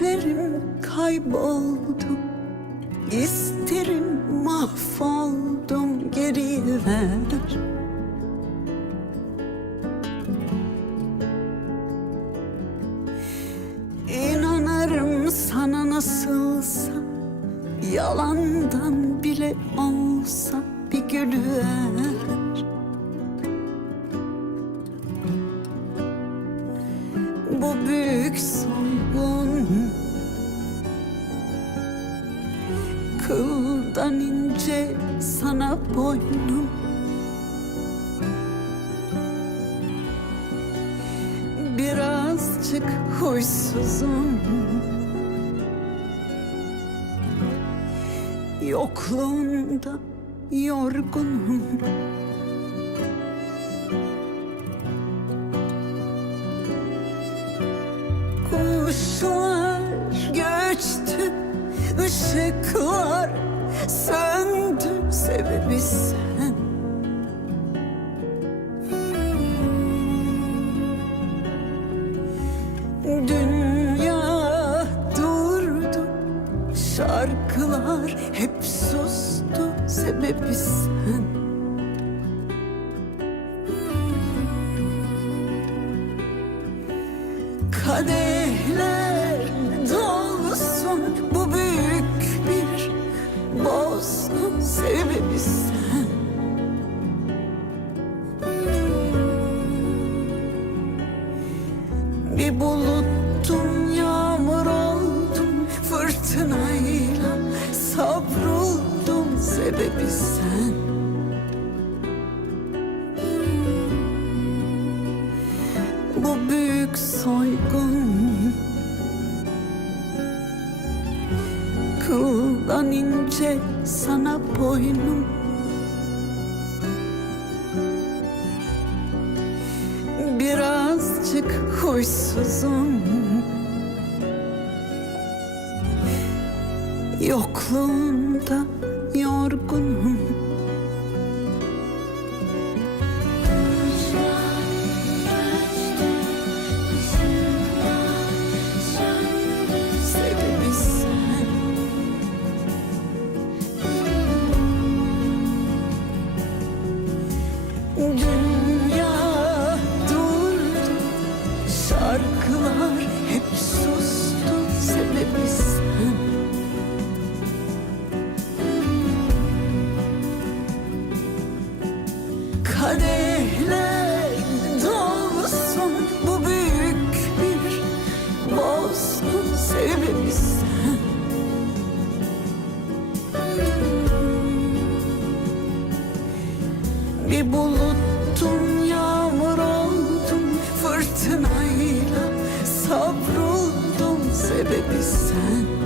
İsterim kayboldum. İsterim mahvoldum geriye ver İnanırım sana nasılsa Yalandan bile olsa bir gülüver. Bu büyük soygun Kıldan ince sana boynum. Birazcık huysuzum. Yokluğunda yorgunum. Kuşlar göçtü, ışıklar söndü Sebebi sen. Dünya durdu, şarkılar hep sustu Sebebi sen. Kadehler sebebi sen Bu büyük soygun Kıldan ince sana boynum. Birazcık huysuzum. Yokluğunda yorgunum Kadehler dolsun Bu büyük bir bozgun Sebebi Bir buluttum yağmur oldum. Fırtınayla sabruldum sebebi sen